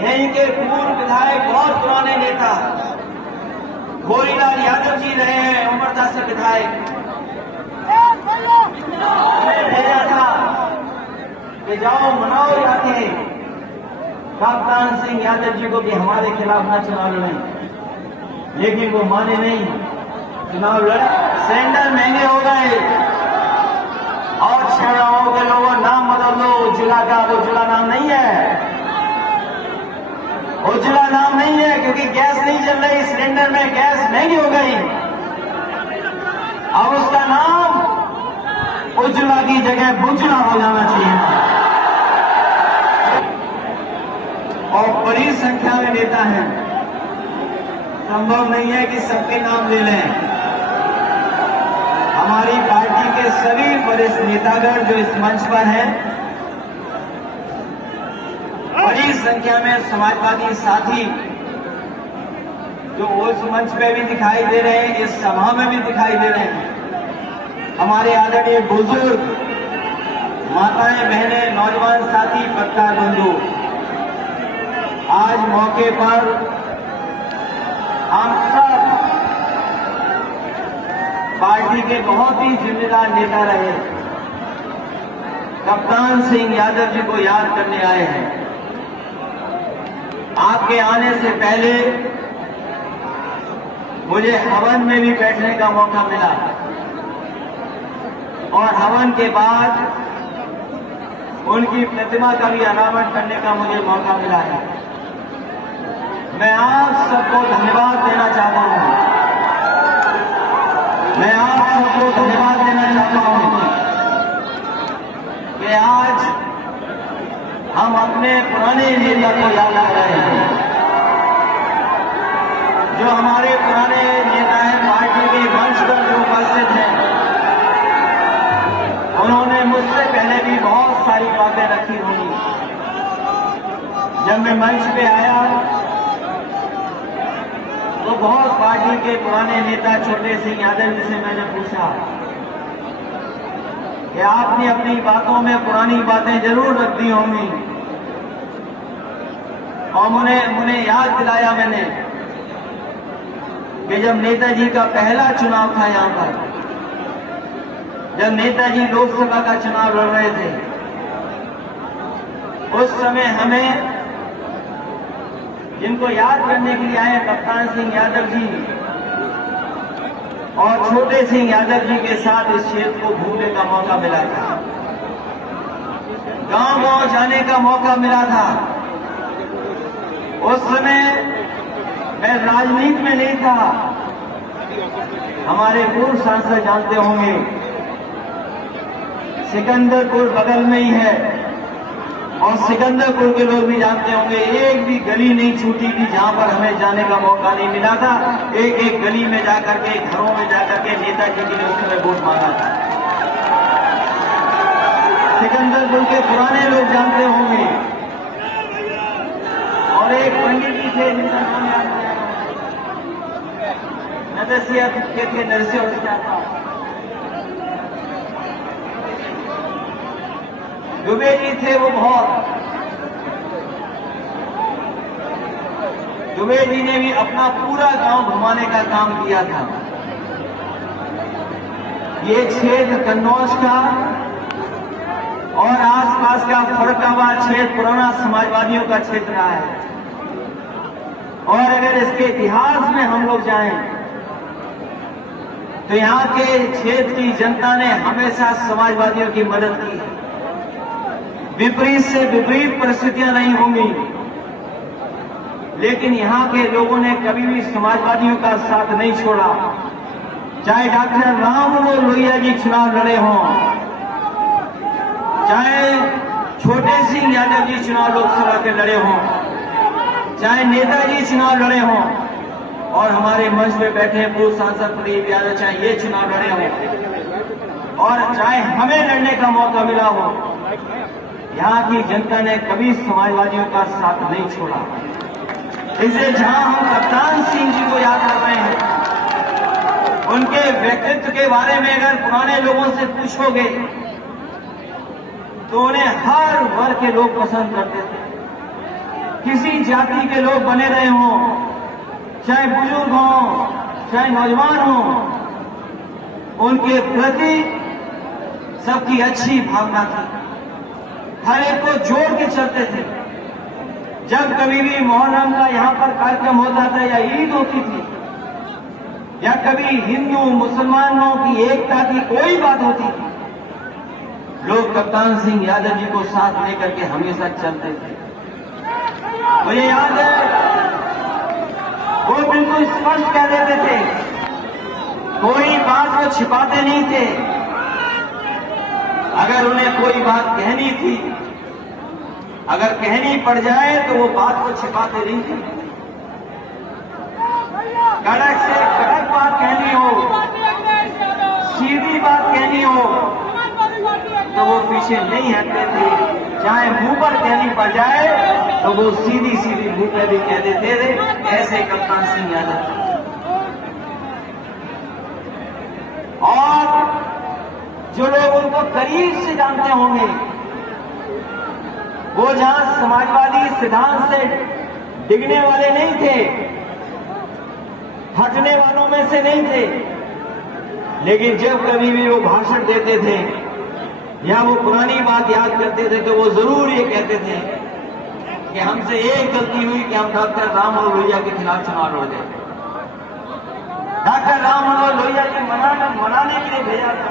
यहीं के पूर्व विधायक, बहुत पुराने नेता गोरीलाल यादव जी रहे हैं, उमरदा से विधायक। उन्हें भेजा था कि जाओ मनाओ जाके कप्तान सिंह यादव जी को कि हमारे खिलाफ न चुनाव लड़ें, लेकिन वो माने नहीं, चुनाव लड़े। सिलेंडर महंगे हो गए और 6 गांवों के लोगों नाम बदल दो उज्ज्वला का। वो उज्ज्वला नाम नहीं है, उज्ज्वला नाम नहीं है, क्योंकि गैस नहीं चल रही, सिलेंडर में गैस महंगी हो गई। अब उसका नाम उज्ज्वला की जगह बुज्जला हो जाना चाहिए। और बड़ी संख्या में नेता हैं, संभव नहीं है कि सबके नाम ले लें। हमारी पार्टी के सभी वरिष्ठ नेतागण जो इस मंच पर हैं, बड़ी संख्या में समाजवादी साथी जो उस मंच पे भी दिखाई दे रहे हैं, इस सभा में भी दिखाई दे रहे हैं। हमारे आदरणीय बुजुर्ग, माताएं, बहनें, नौजवान साथी, पत्रकार बंधु, आज मौके पर हम सब पार्टी के बहुत ही जिम्मेदार नेता रहे कप्तान सिंह यादव जी को याद करने आए हैं। आपके आने से पहले मुझे हवन में भी बैठने का मौका मिला और हवन के बाद उनकी प्रतिमा का भी अनावरण करने का मुझे मौका मिला है। मैं आप सबको धन्यवाद देना चाहता हूं, मैं आप सबको धन्यवाद देना चाहता हूं कि आज हम अपने पुराने नेता को याद कर रहे हैं। जो हमारे पुराने नेता हैं, पार्टी के मंच पर जो उपस्थित हैं, उन्होंने मुझसे पहले भी बहुत सारी बातें रखी होंगी। जब मैं मंच पे आया तो बहुत पार्टी के पुराने नेता छोटे सिंह यादव जी से मैंने पूछा कि आपने अपनी बातों में पुरानी बातें जरूर रख दी होंगी, और मुझे याद दिलाया मैंने कि जब नेताजी का पहला चुनाव था यहां पर, जब नेताजी लोकसभा का चुनाव लड़ रहे थे, उस समय हमें जिनको याद करने के लिए आए कप्तान सिंह यादव जी और छोटे सिंह यादव जी के साथ इस क्षेत्र को घूमने का मौका मिला था, गांव-गांव जाने का मौका मिला था। उस समय मैं राजनीति में नहीं था। हमारे पूर्व सांसद जानते होंगे, सिकंदरपुर बगल में ही है, और सिकंदरपुर के लोग भी जानते होंगे, एक भी गली नहीं छूटी थी जहां पर हमें जाने का मौका नहीं मिला था। एक एक गली में जाकर के, घरों में जाकर के नेताजी के लिए उस समय वोट मांगा था। सिकंदरपुर के पुराने लोग जानते होंगे, और एक पंडित जी थे जिनका नाम याद नहीं आ रहा, नदसिया के थे, नरसिंह दुबे जी थे। वो बहुत दुबे जी ने भी अपना पूरा गांव घुमाने का काम किया था। ये क्षेत्र कन्नौज का और आसपास का फर्रुखाबाद क्षेत्र पुराना समाजवादियों का क्षेत्र रहा है, और अगर इसके इतिहास में हम लोग जाएं तो यहां के क्षेत्र की जनता ने हमेशा समाजवादियों की मदद की है। विपरीत से विपरीत परिस्थितियां नहीं होंगी, लेकिन यहां के लोगों ने कभी भी समाजवादियों का साथ नहीं छोड़ा। चाहे डॉक्टर राममनोहर लोहिया जी चुनाव लड़े हों, चाहे छोटे सिंह यादव जी चुनाव लोकसभा के लड़े हों, चाहे नेताजी चुनाव लड़े हों, और हमारे मंच में बैठे पूर्व सांसद प्रदीप यादव चाहे ये चुनाव लड़े हों, और चाहे हमें लड़ने का मौका मिला हो, यहां की जनता ने कभी समाजवादियों का साथ नहीं छोड़ा। इसलिए जहां हम कप्तान सिंह जी को याद कर रहे हैं, उनके व्यक्तित्व के बारे में अगर पुराने लोगों से पूछोगे तो उन्हें हर वर्ग के लोग पसंद करते थे। किसी जाति के लोग बने रहे हों, चाहे बुजुर्ग हों, चाहे नौजवान हों, उनके प्रति सबकी अच्छी भावना थी, हर एक को जोड़ के चलते थे। जब कभी भी मोहर्रम का यहाँ पर कार्यक्रम होता था या ईद होती थी या कभी हिंदू मुसलमानों की एकता की कोई बात होती थी, लोग कप्तान सिंह यादव जी को साथ लेकर के हमेशा चलते थे। मुझे याद है वो बिल्कुल स्पष्ट कह देते थे, कोई बात वो छिपाते नहीं थे। अगर उन्हें कोई बात कहनी थी, अगर कहनी पड़ जाए तो वो बात को छिपाते नहीं थे। कड़क से कड़क बात कहनी हो, सीधी बात कहनी हो तो वो पीछे नहीं हटते थे। चाहे मुंह पर कहनी पड़ जाए तो वो सीधी सीधी मुंह पे भी कह देते थे। ऐसे कप्तान सिंह यादव। और जो लोग उनको करीब से जानते होंगे, वो जहां समाजवादी सिद्धांत से डिगने वाले नहीं थे, हटने वालों में से नहीं थे, लेकिन जब कभी भी वो भाषण देते थे या वो पुरानी बात याद करते थे तो वो जरूर ये कहते थे कि हमसे एक गलती हुई कि हम डॉक्टर राम मनोहर लोहिया के खिलाफ चुनाव लड़ गए। डॉक्टर राम मनोहर लोहिया जी मनाने के लिए भेजा था।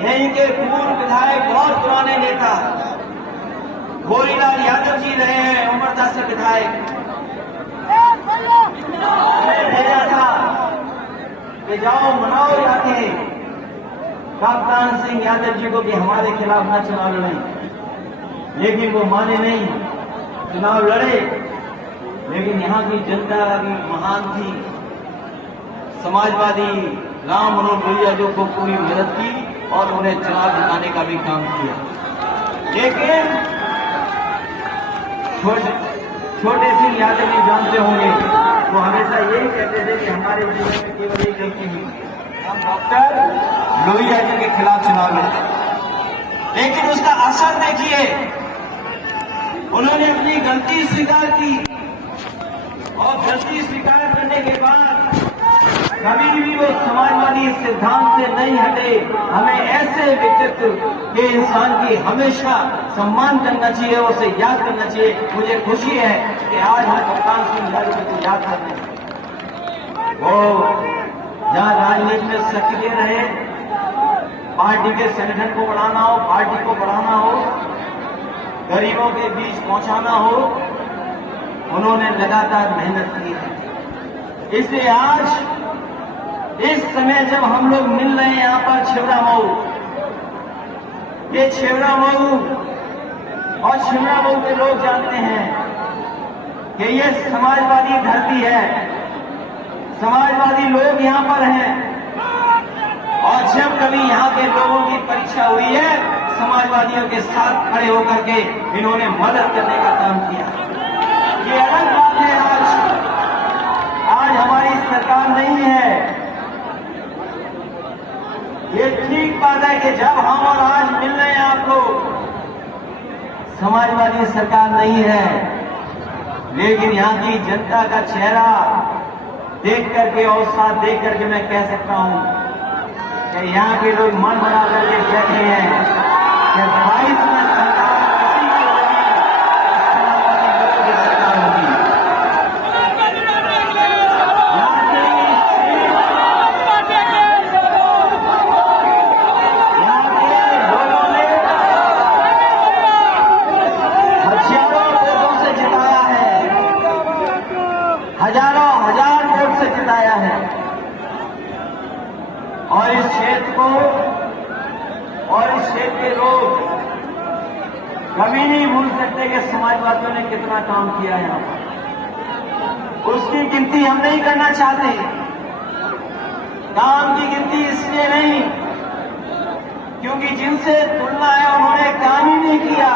यहीं के पूर्व विधायक, बहुत पुराने नेता गोरीलाल यादव जी रहे हैं, उमरदा से विधायक, भेजा था कि जाओ मनाओ जाके कप्तान सिंह यादव जी को कि हमारे खिलाफ ना चुनाव लड़े। लेकिन वो माने नहीं, चुनाव लड़े। लेकिन यहाँ की जनता भी महान थी, समाजवादी राम मनोहर लोहिया जो को पूरी मदद की और उन्हें चुनाव जिताने का भी काम किया। लेकिन छोटे सिंह यादव जी जानते होंगे, वो हमेशा यही कहते थे कि हमारे जीवन में केवल एक गलती हुई, हम डॉक्टर लोहिया जी के खिलाफ चुनाव लड़े। लेकिन उसका असर देखिए, उन्होंने अपनी गलती स्वीकार की और गलती स्वीकार करने के बाद कभी भी वो समाजवादी सिद्धांत से नहीं हटे। हमें ऐसे व्यक्तित्व के इंसान की हमेशा सम्मान करना चाहिए, उसे याद करना चाहिए। मुझे खुशी है कि आज हम कप्तान सिंह यादव को याद कर रहे हैं। वो जहां राजनीति में सक्रिय रहे, पार्टी के संगठन को बढ़ाना हो, पार्टी को बढ़ाना हो, गरीबों के बीच पहुंचाना हो, उन्होंने लगातार मेहनत की है। इसलिए आज इस समय जब हम लोग मिल रहे हैं यहाँ पर छिबरा मऊ, ये छिबरा मऊ और छिबरा मऊ के लोग जानते हैं कि ये समाजवादी धरती है, समाजवादी लोग यहाँ पर हैं। और जब कभी यहाँ के लोगों की परीक्षा हुई है, समाजवादियों के साथ खड़े होकर के इन्होंने मदद करने का काम किया। ये अलग बात है, आज हमारी सरकार नहीं है। ये ठीक बात है कि जब हम और आज मिल रहे हैं आप लोग, समाजवादी सरकार नहीं है, लेकिन यहाँ की जनता का चेहरा देख करके और साथ देख करके मैं कह सकता हूँ कि यहाँ के लोग मन बना करके बैठे हैं कि 22 में सरकार किसी की होगी, समाजवादी लोगों की सरकार होगी। हजार वोट से जिताया है और इस क्षेत्र को और इस क्षेत्र के लोग कभी नहीं भूल सकते कि समाजवादियों ने कितना काम किया है यहाँ पर। उसकी गिनती हम नहीं करना चाहते, काम की गिनती इसलिए नहीं क्योंकि जिनसे तुलना है उन्होंने काम ही नहीं किया,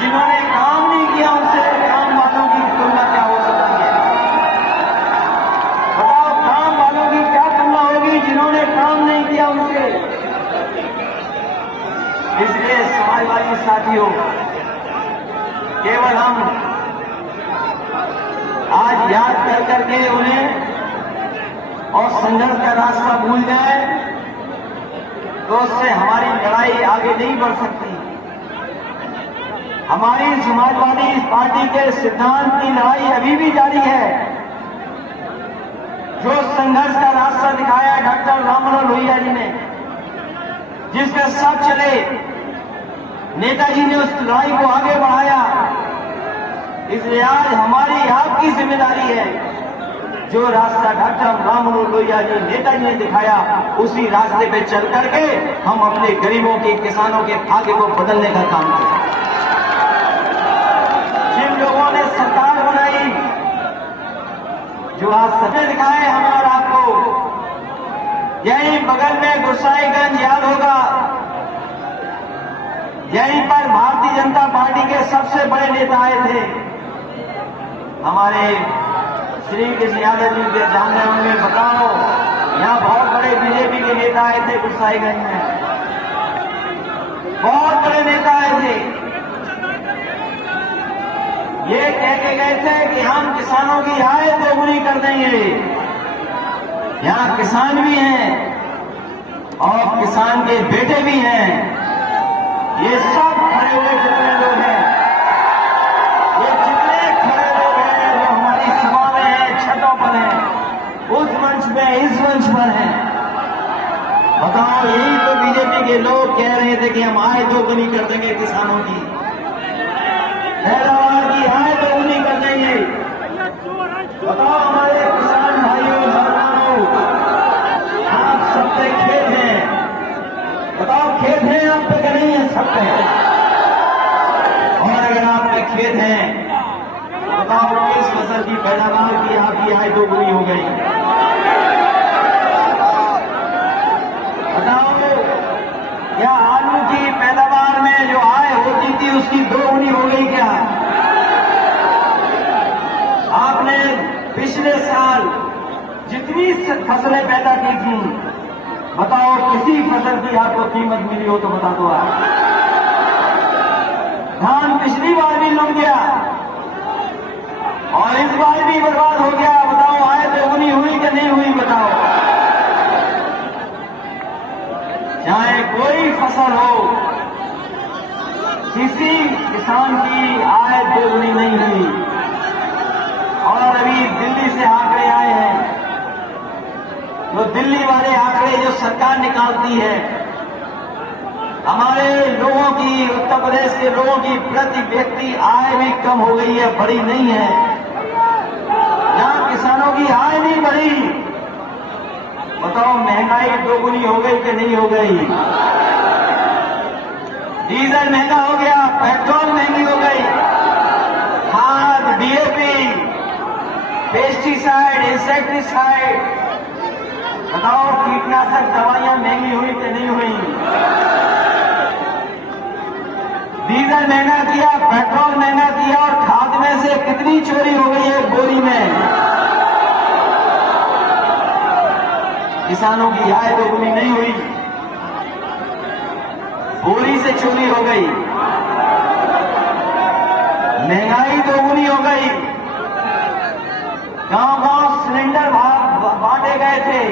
जिन्होंने काम नहीं किया उनसे काम वालों की तुलना क्या हो सकती है? बताओ, काम वालों की क्या तुलना होगी जिन्होंने काम नहीं किया उनसे? इसलिए समाजवादी साथियों, केवल हम आज याद कर करके उन्हें और संघर्ष का रास्ता भूल जाए तो उससे हमारी लड़ाई आगे नहीं बढ़ सकती। हमारी समाजवादी पार्टी के सिद्धांत की लड़ाई अभी भी जारी है। जो संघर्ष का रास्ता दिखाया डॉक्टर राम मनोहर लोहिया जी ने, जिसमें सब चले, नेताजी ने उस लड़ाई को आगे बढ़ाया। इसलिए आज हमारी आपकी जिम्मेदारी है, जो रास्ता डॉक्टर राम मनोहर लोहिया जी नेताजी ने दिखाया उसी रास्ते पे चल करके हम अपने गरीबों के, किसानों के भाग्य को बदलने का काम करें। जिन लोगों ने सरकार बनाई, जो आज सपने दिखाए हमें और आपको, यहीं बगल में गोसाईगंज याद होगा, यहीं पर भारतीय जनता पार्टी के सबसे बड़े नेता आए थे, हमारे श्री कृष्ण यादव जी के जानने होंगे। बताओ, यहाँ बहुत बड़े बीजेपी के नेता आए थे गोसाईगंज में, बहुत बड़े नेता आए थे। ये कह के गए थे कि हम किसानों की आय दोगुनी कर देंगे। यहाँ किसान भी हैं और किसान के बेटे भी हैं। ये सब खड़े हुए जितने लोग हैं, ये जितने खड़े लोग हैं जो हमारी सभा में हैं, छतों पर हैं, उस मंच में, इस मंच पर हैं। बताओ, यही तो बीजेपी के लोग कह रहे थे कि हम आय दोगुनी कर देंगे किसानों की, पैदावार की आय दोगुनी कर देंगे। बताओ हमारे किसान भाइयों बहनों, आप सब पे खेत हैं, बताओ खेत हैं आप पे कि नहीं है? सब पे। और अगर आप पे खेत हैं तो बताओ किस फसल की पैदावार की आपकी आय दोगुनी हो गई? बताओ, क्या आलू की पैदावार में जो आय होती थी उसकी दोगुनी हो गई क्या? आपने पिछले साल जितनी फसलें पैदा की थी, बताओ किसी फसल की आपको कीमत मिली हो तो बता दो आप। धान पिछली बार भी लुट गया और इस बार भी बर्बाद हो गया। बताओ आय दोगुनी हुई कि नहीं हुई? बताओ। चाहे कोई फसल हो, किसी किसान की आय दोगुनी नहीं हुई। और अभी दिल्ली से आंकड़े आए हैं, तो दिल्ली वाले आंकड़े जो सरकार निकालती है, हमारे लोगों की, उत्तर प्रदेश के लोगों की प्रति व्यक्ति आय भी कम हो गई है, बढ़ी नहीं है। यहां किसानों की आय नहीं बढ़ी। बताओ महंगाई दोगुनी हो गई कि नहीं हो गई? डीजल महंगा हो गया, पेट्रोल महंगी हो गई, खाद, डीएपी, पेस्टिसाइड, इंसेक्टिसाइड, बताओ कीटनाशक दवाइयां महंगी हुई कि नहीं हुई? डीजल महंगा किया, पेट्रोल महंगा किया और खाद में से कितनी चोरी हो गई है बोरी में? किसानों की आय दोगुनी नहीं हुई, बोरी से चोरी हो गई, महंगाई दोगुनी हो गई। गांव-गांव सिलेंडर बांटे गए थे,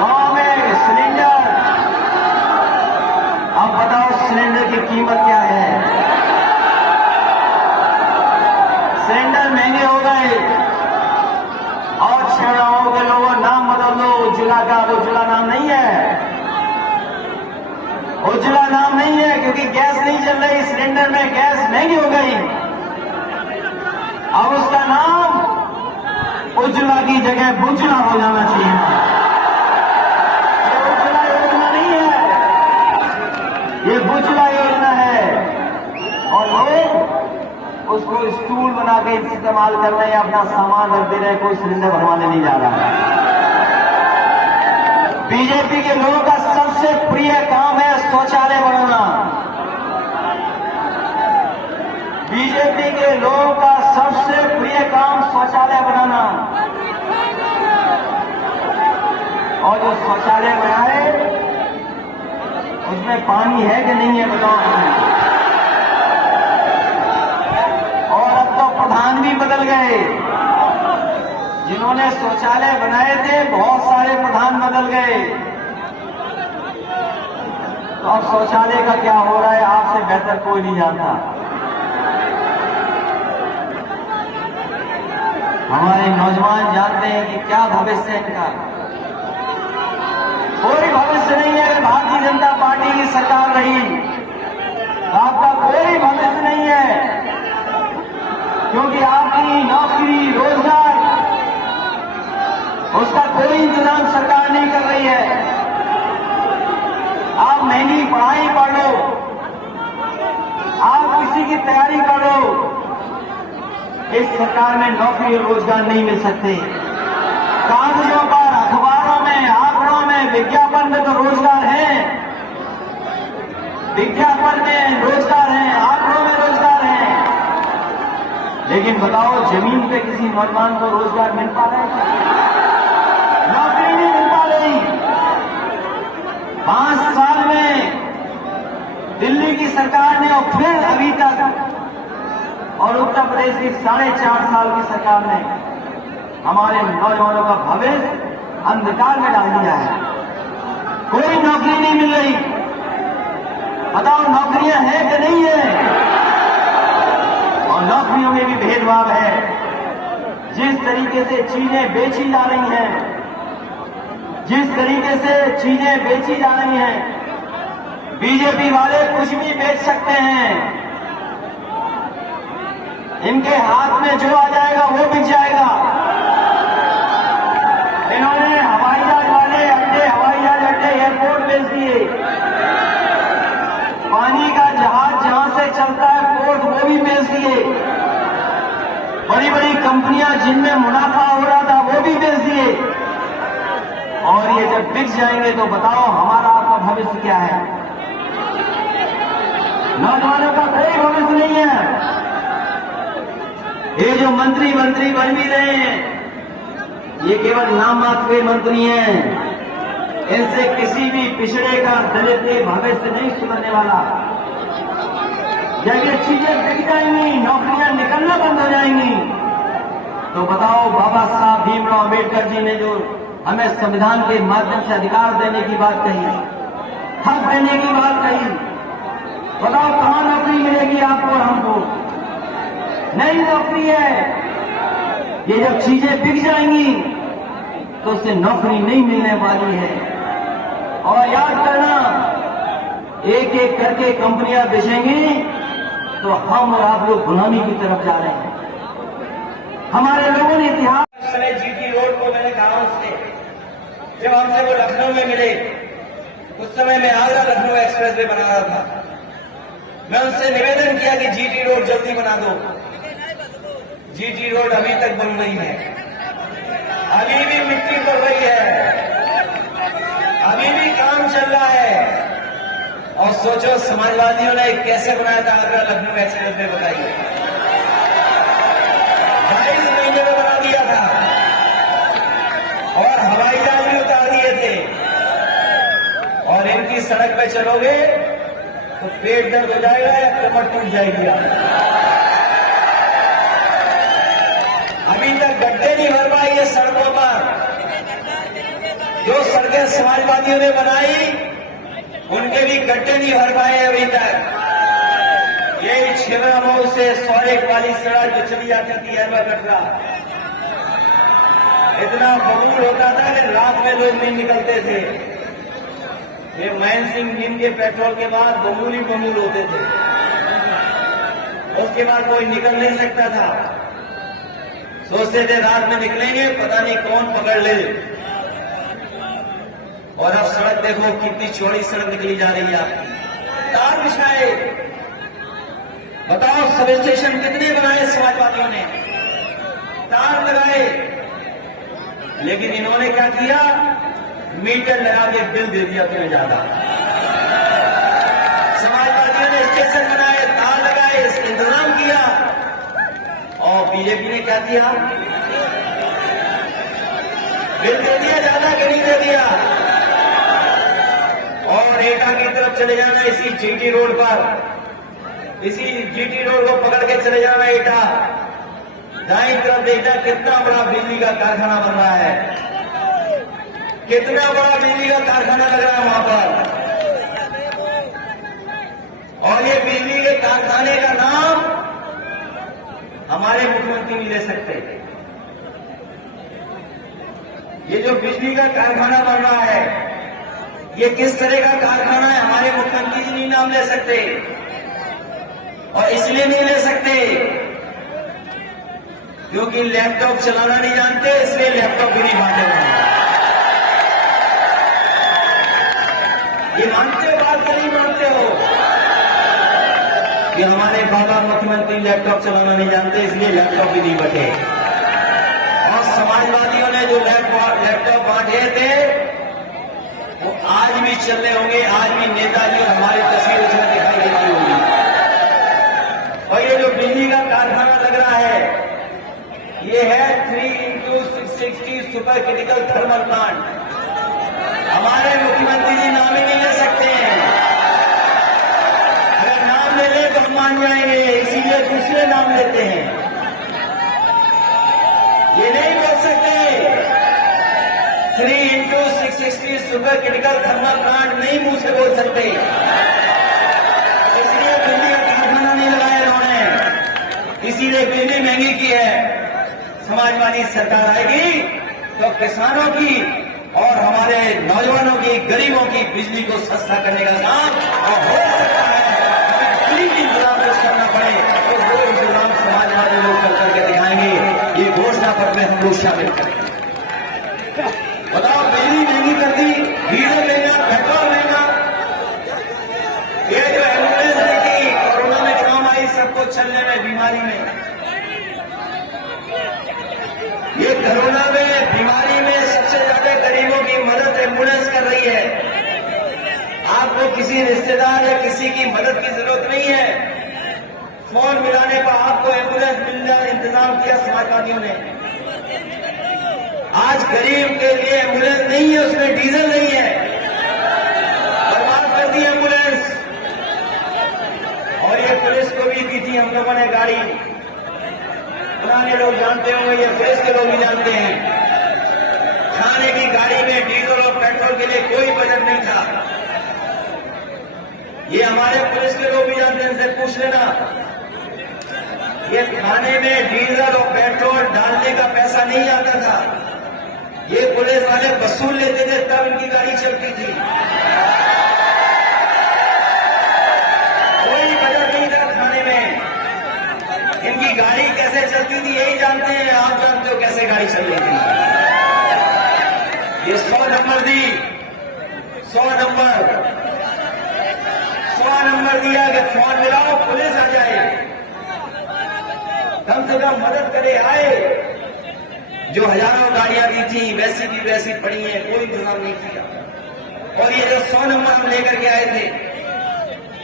गांव में सिलेंडर। अब बताओ सिलेंडर की कीमत क्या है? सिलेंडर महंगे हो गए और शहरों के लोगों नाम बदल दो उज्ज्वला का। उज्ज्वला नाम नहीं है, उज्ज्वला नाम नहीं है, क्योंकि गैस नहीं चल रही, सिलेंडर में गैस महंगी हो गई। अब उसका नाम उज्ज्वला की जगह बुज्जला हो जाना चाहिए। ये उज्ज्वला योजना नहीं है, ये बुज्जला योजना है। और लोग उसको स्टूल बना के इस्तेमाल कर रहे हैं, अपना सामान रख दे रहे हैं, कोई सिलेंडर भरवाने नहीं जा रहा है। बीजेपी के लोगों का सबसे प्रिय काम है शौचालय बनाना। बीजेपी के लोगों का सबसे प्रिय काम शौचालय बनाना। और जो शौचालय बनाए उसमें पानी है कि नहीं है? बताओ। इन्होंने शौचालय बनाए थे, बहुत सारे प्रधान बदल गए, तो अब शौचालय का क्या हो रहा है आपसे बेहतर कोई नहीं जानता। हमारे नौजवान जानते हैं कि क्या भविष्य है इनका। कोई भविष्य नहीं है अगर भारतीय जनता पार्टी की सरकार रही, आपका कोई भविष्य नहीं है, क्योंकि आपकी नौकरी रोजगार उसका कोई इंतजाम सरकार नहीं कर रही है। आप महंगी पढ़ाई पढ़ लो, आप किसी की तैयारी करो, इस सरकार में नौकरी और रोजगार नहीं मिल सकते। कागजों पर, अखबारों में, आंकड़ों में, विज्ञापन में तो रोजगार है, विज्ञापन में रोजगार है, आंकड़ों में रोजगार है, लेकिन बताओ जमीन पे किसी नौजवान को रोजगार मिल पा रहा है? नौकरी नहीं मिल पा रही। 5 साल में दिल्ली की सरकार ने और फिर अभी तक और उत्तर प्रदेश की 4.5 साल की सरकार ने हमारे नौजवानों का भविष्य अंधकार में डाल दिया है। कोई नौकरी नहीं मिल रही। बताओ नौकरियां हैं कि नहीं है? और नौकरियों में भी भेदभाव है। जिस तरीके से चीजें बेची जा रही हैं, जिस तरीके से चीजें बेची जा रही हैं, बीजेपी वाले कुछ भी बेच सकते हैं। इनके हाथ में जो आ जाएगा वो बिक जाएगा। इन्होंने हवाई जहाज वाले अड्डे, हवाई जहाज अड्डे, एयरपोर्ट बेच दिए। पानी का जहाज जहां से चलता है पोर्ट, वो भी बेच दिए। बड़ी बड़ी कंपनियां जिनमें मुनाफा हो रहा था वो भी बेच दिए। और ये जब बिक जाएंगे तो बताओ हमारा आपका भविष्य क्या है? नौजवानों का कोई भविष्य नहीं है। ये जो मंत्री बन भी रहे हैं, ये केवल नाम मात्र के मंत्री हैं। इनसे किसी भी पिछड़े का, दलित के भविष्य नहीं सुधरने वाला। जब ये चीजें बिक जाएंगी, नौकरियां निकलना बंद हो जाएंगी, तो बताओ बाबा साहब भीमराव अम्बेडकर जी ने जो हमें संविधान के माध्यम से अधिकार देने की बात कही, हक देने की बात कही, बताओ कहां नौकरी मिलेगी आपको और हमको? नई नौकरी है। ये जब चीजें बिक जाएंगी तो उससे नौकरी नहीं मिलने वाली है। और याद करना, एक एक करके कंपनियां बेचेंगी तो हम और आप लोग गुलामी की तरफ जा रहे हैं। हमारे लोगों ने इतिहास जीटी रोड को मैंने कहा उससे, जब हमसे वो लखनऊ में मिले, उस समय मैं आगरा लखनऊ एक्सप्रेस वे बना रहा था। मैं उनसे निवेदन किया कि जीटी रोड जल्दी बना दो। जीटी रोड अभी तक बन रही है, अभी भी मिट्टी पड़ रही है, अभी भी काम चल रहा है। और सोचो समाजवादियों ने कैसे बनाया था आगरा लखनऊ एक्सप्रेस वे, बताइए। 22 महीने में बना दिया था और हवाई जहाज भी उतार दिए थे। और इनकी सड़क पे चलोगे तो पेट दर्द हो जाएगा या कमर टूट जाएगी। अभी तक गड्ढे नहीं भर पाई है सड़कों पर। जो सड़कें समाजवादियों ने बनाई उनके भी गड्ढे नहीं भर पाए अभी तक। यही छिबरामऊ से सौरेक वाली सड़क जो चली जाती थी अहमद कटरा, इतना बबूल होता था कि रात में लोग नहीं निकलते थे। ये महेंद्र सिंह नीम के पेट्रोल के बाद बबूल ही बबूल होते थे, उसके बाद कोई निकल नहीं सकता था। सोचते थे रात में निकलेंगे पता नहीं कौन पकड़ ले। और अब सड़क देखो कितनी चौड़ी सड़क निकली जा रही है। तार बिछाए, बताओ सब स्टेशन कितने बनाए समाजवादियों ने, तार लगाए, लेकिन इन्होंने क्या किया? मीटर लगा के बिल दे दिया तुम्हें ज्यादा। समाजवादियों ने स्टेशन बनाए, तार लगाए, इसका इंतजाम किया। और बीजेपी ने क्या किया? बिल दे दिया ज्यादा कि नहीं दे दिया? और एटा की तरफ चले जाना इसी जीटी रोड पर, इसी जीटी रोड को पकड़ के चले जाना एटा, दाईं तरफ देखना कितना बड़ा बिजली का कारखाना बन रहा है, कितना बड़ा बिजली का कारखाना लग रहा है वहां पर। और ये बिजली के कारखाने का नाम हमारे मुख्यमंत्री नहीं ले सकते। ये जो बिजली का कारखाना बन रहा है, ये किस तरह का कारखाना है, हमारे मुख्यमंत्री जी नहीं नाम ले सकते। और इसलिए नहीं ले सकते क्योंकि लैपटॉप चलाना नहीं जानते, इसलिए लैपटॉप भी नहीं बांटे हुए। ये मानते हो बात का नहीं मानते हो कि हमारे बाबा मुख्यमंत्री लैपटॉप चलाना नहीं जानते, इसलिए लैपटॉप भी नहीं बटे। और समाजवादियों ने जो लैपटॉप बांटे थे वो आज भी चल रहे होंगे, आज भी नेताजी और हमारी तस्वीर उसमें दिखाई देती होगी। और ये जो बिजली का कारखाना लग रहा है, ये है 3x660 super critical thermal plant. हमारे मुख्यमंत्री जी नाम ही नहीं ले सकते हैं, अगर नाम ले लें तो हम मान जाएंगे, इसीलिए दूसरे नाम लेते हैं। ये नहीं बोल सकते 3x660 super critical thermal plant, नहीं मुंह से बोल सकते, इसलिए बिजली का कारखाना नहीं लगाया इन्होंने, इसीलिए बिजली महंगी की है। समाजवादी सरकार आएगी तो किसानों की और हमारे नौजवानों की, गरीबों की बिजली को सस्ता करने का काम और हो सकता है बिजली की इंतजाम कुछ करना पड़े तो वो इंतजाम समाजवादी लोग कर करके दिखाएंगे। ये घोषणा पत्र में हम लोग शामिल करेंगे। बताओ, बिजली महंगी कर दी, डीजल महंगा, पेट्रोल महंगा, ये जो एम्बुलेंस आई थी कोरोना में काम आई सबको चलने में, बीमारी में, ये कोरोना में बीमारी में सबसे ज्यादा गरीबों की मदद एम्बुलेंस कर रही है। आपको किसी रिश्तेदार या किसी की मदद की जरूरत नहीं है, फोन मिलाने पर आपको एम्बुलेंस मिलने का इंतजाम किया समाजवादियों ने। आज गरीब के लिए एम्बुलेंस नहीं है, उसमें डीजल नहीं है, बर्बाद कर दी एम्बुलेंस। और ये पुलिस को भी दी थी हम लोगों ने गाड़ी, पुराने लोग जानते होंगे, ये पुलिस के लोग भी जानते हैं। खाने की गाड़ी में डीजल और पेट्रोल के लिए कोई बजट नहीं था, ये हमारे पुलिस के लोग भी जानते हैं, इनसे पूछ लेना। ये खाने में डीजल और पेट्रोल डालने का पैसा नहीं आता था, ये पुलिस वाले वसूल लेते थे, तब इनकी गाड़ी चलती थी। कोई बजट नहीं था खाने में, इनकी गाड़ी कैसे चलती थी यही जानते हैं, आप जानते हो कैसे गाड़ी चल रही थी। ये 100 नंबर दी, 100 नंबर दिया कि फोन मिलाओ पुलिस आ जाए, कम से कम मदद करे, आए। जो हजारों गाड़ियां दी थी वैसी की वैसी पड़ी हैं, कोई इंतजाम नहीं किया। और ये जो 100 नंबर हम लेकर के आए थे,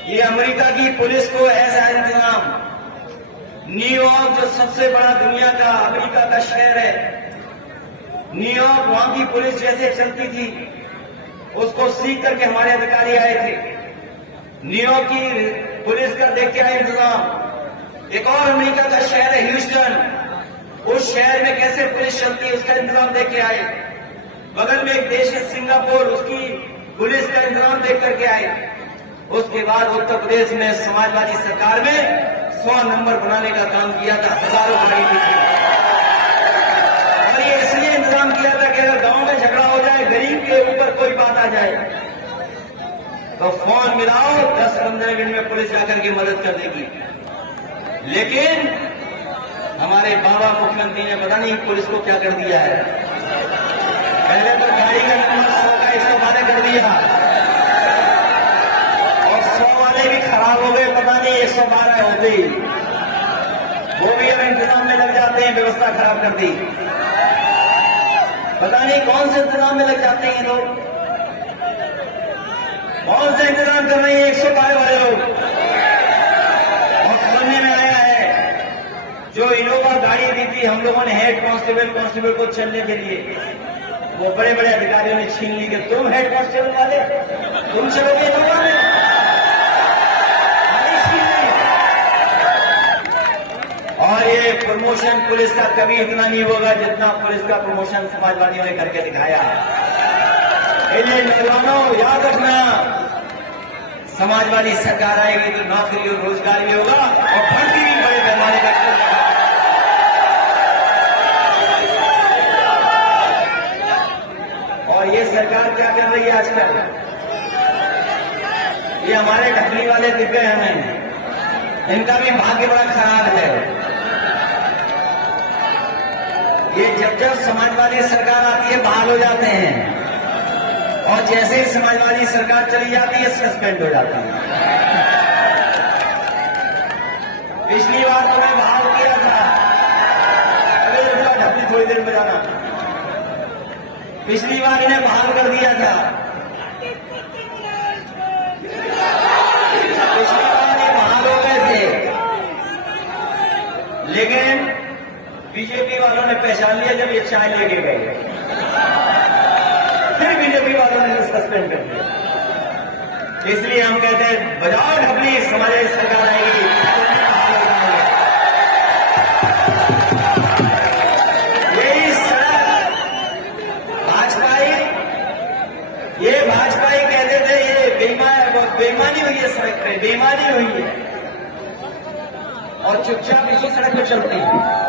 ये अमेरिका की पुलिस को ऐसा इंतजाम, न्यूयॉर्क जो सबसे बड़ा दुनिया का अमेरिका का शहर है, न्यूयॉर्क वहां की पुलिस जैसे चलती थी उसको सीख करके हमारे अधिकारी आए थे। न्यूयॉर्क की पुलिस का देख के आए इंतजाम। एक और अमेरिका का शहर है ह्यूस्टन, उस शहर में कैसे पुलिस चलती है उसका इंतजाम देख के आए। बगल में एक देश है सिंगापुर, उसकी पुलिस का इंतजाम देख करके आए। उसके बाद उत्तर प्रदेश में समाजवादी सरकार में 100 नंबर बनाने का काम किया था, हजारों गाड़ी दी थी। और ये इसलिए इंतजाम किया था कि अगर गांव में झगड़ा हो जाए, गरीब के ऊपर कोई बात आ जाए तो फोन मिलाओ, 10-15 मिनट में पुलिस जाकर के मदद कर देगी। लेकिन हमारे बाबा मुख्यमंत्री ने पता नहीं पुलिस को क्या कर दिया है। पहले तो गाड़ी का नंबर 100 का 112 कर दिया और 100 वाले भी खराब हो गए, पता नहीं 112 होते ही वो भी अब इंतजाम में लग जाते हैं, व्यवस्था खराब कर दी। पता नहीं कौन से इंतजाम में लग जाते हैं लोग, कौन से इंतजाम कर रहे हैं 112 वाले लोग। और सुनने में आया है जो इनोवा गाड़ी दी थी हम लोगों ने हेड कांस्टेबल को चलने के लिए, वो बड़े बड़े अधिकारियों ने छीन ली कि तुम हेड कांस्टेबल वाले तुम चलोगे इनोवा में, और ये प्रमोशन प्रमोशन पुलिस का कभी इतना नहीं होगा जितना पुलिस का प्रमोशन समाजवादियों ने करके दिखाया है। इसलिए नौजवानों याद रखना, समाजवादी सरकार आएगी तो नौकरी और रोजगार भी होगा और भर्ती भी बड़े पैमाने पर होगा। और ये सरकार क्या कर रही है आजकल, ये हमारे ढकली वाले दिख गए हमें, इनका भी भाग्य बड़ा खराब है। ये जब जब समाजवादी सरकार आती है बहाल हो जाते हैं और जैसे ही समाजवादी सरकार चली जाती है सस्पेंड हो जाती है। पिछली बार तो मैं बहाल किया था, अरे रुका ढकली थोड़ी देर में जाना, पिछली बार इन्हें बहाल कर दिया था। पिछली बार ये बहाल हो गए थे, लेकिन बीजेपी वालों ने पहचान लिया जब ये चाय लेके गए, फिर बीजेपी वालों ने सस्पेंड कर दिया। इसलिए हम कहते हैं बजाओ ढकली, समाजवादी सरकार आएगी। यही सड़क भाजपाई, ये भाजपाई कहते थे ये बेईमानी हुई है, सड़क पे बेईमानी हुई है, और चुपचाप इसी सड़क पे चलती है।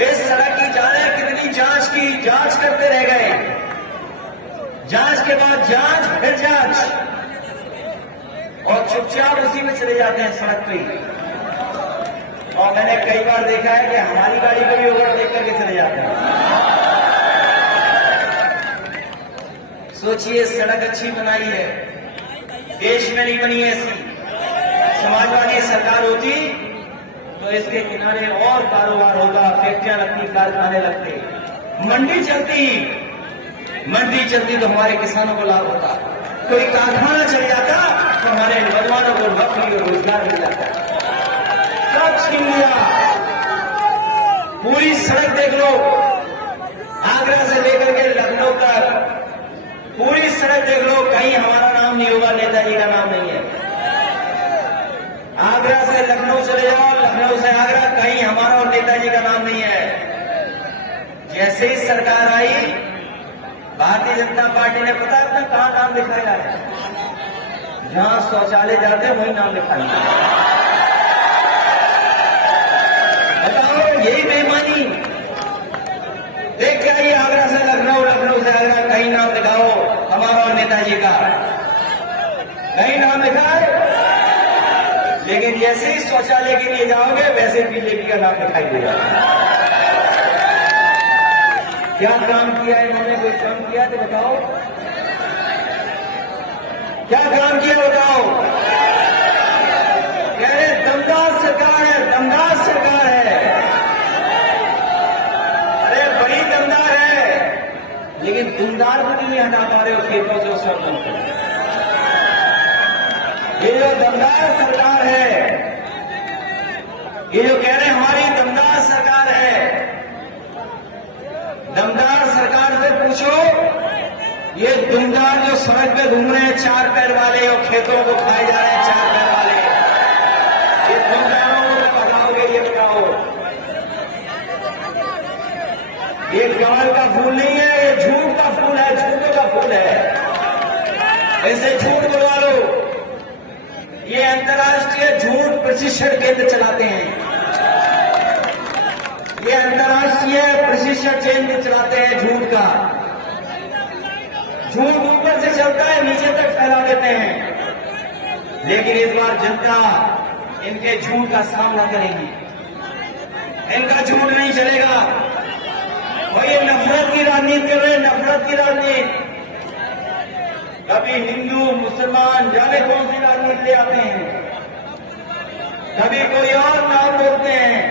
इस सड़क की जाने कितनी जांच की, जांच करते रह गए, जांच के बाद जांच फिर जांच, और चुपचाप उसी में चले जाते हैं सड़क पे। और मैंने कई बार देखा है कि हमारी गाड़ी को भी ओवरटेक करके चले जाते हैं। सोचिए सड़क अच्छी बनाई है, देश में नहीं बनी ऐसी। समाजवादी सरकार होती तो इसके किनारे और कारोबार होगा, फैक्ट्रियां लगती, कारखाने लगते, मंडी चलती तो हमारे किसानों को लाभ होता, कोई कारखाना चल जाता तो हमारे नौजवानों को नौकरी और रोजगार मिल जाता। सब छीन लिया। पूरी सड़क देख लो, आगरा से लेकर के लखनऊ तक पूरी सड़क देख लो, कहीं हमारा नाम नहीं होगा, नेताजी का नाम नहीं है। आगरा से लखनऊ चले जाओ, लखनऊ से आगरा, कहीं हमारा और नेताजी का नाम नहीं है। जैसे ही सरकार आई, भारतीय जनता पार्टी ने पता अपना कहां नाम लिखाया है, जहां शौचालय जाते हैं वही नाम लिखाया। बताओ यही बेईमानी। देख के आइए आगरा से लखनऊ, लखनऊ से आगरा, कहीं नाम लिखाओ हमारा और नेताजी का, कहीं नाम लिखा है। लेकिन जैसे ही शौचालय के लिए जाओगे वैसे बीजेपी का नाम दिखाई देगा। क्या काम किया है इन्होंने, कोई काम किया तो बताओ, क्या काम किया बताओ। कह रहे दमदार सरकार है, दमदार सरकार है। अरे बड़ी दमदार है, लेकिन दुमदार को नहीं हटा पा रहे हो खेतों से उस वक्त। ये जो दमदार सरकार है, ये जो कह रहे हैं हमारी दमदार सरकार है, दमदार सरकार से पूछो, ये दुमदार जो सड़क पे घूम रहे हैं चार पैर वाले और खेतों को खाए जा रहे हैं चार पैर वाले, ये दुमदारों को बताओगे, ये बताओ। ये कमल का फूल नहीं है, ये झूठ का फूल है, झूठों का फूल है। ऐसे झूठ बुलवा लो। ये अंतर्राष्ट्रीय झूठ प्रशिक्षण केंद्र चलाते हैं, ये अंतर्राष्ट्रीय प्रशिक्षण केंद्र चलाते हैं झूठ का। झूठ ऊपर से चलता है, नीचे तक फैला देते हैं। लेकिन इस बार जनता इनके झूठ का सामना करेगी, इनका झूठ नहीं चलेगा। और ये नफरत की राजनीति कर रहे हैं, नफरत की राजनीति। कभी हिंदू मुसलमान जाने कौन सी राजनीति ले आते हैं, कभी कोई और नाम बोलते हैं।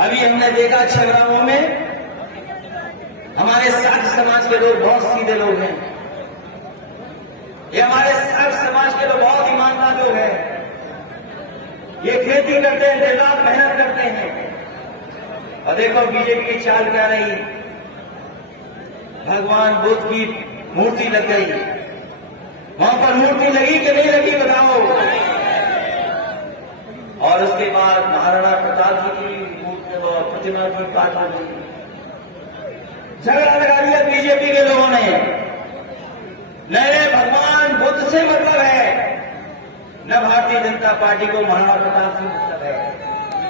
अभी हमने देखा छगराओं में हमारे साथ समाज के लोग बहुत सीधे लोग हैं, ये हमारे साथ समाज के लोग बहुत ईमानदार लोग हैं। ये खेती करते हैं, दिन रात मेहनत करते हैं। और देखो बीजेपी की चाल क्या रही, भगवान बुद्ध की मूर्ति लग गई, वहां पर मूर्ति लगी कि नहीं लगी बताओ। और और उसके बाद महाराणा प्रताप जी की प्रतिमा की पाठ हो गई। झगड़ा लगा दिया बीजेपी के लोगों ने। नहीं, भगवान बुद्ध से मतलब है, न भारतीय जनता पार्टी को महाराणा प्रताप से मतलब है।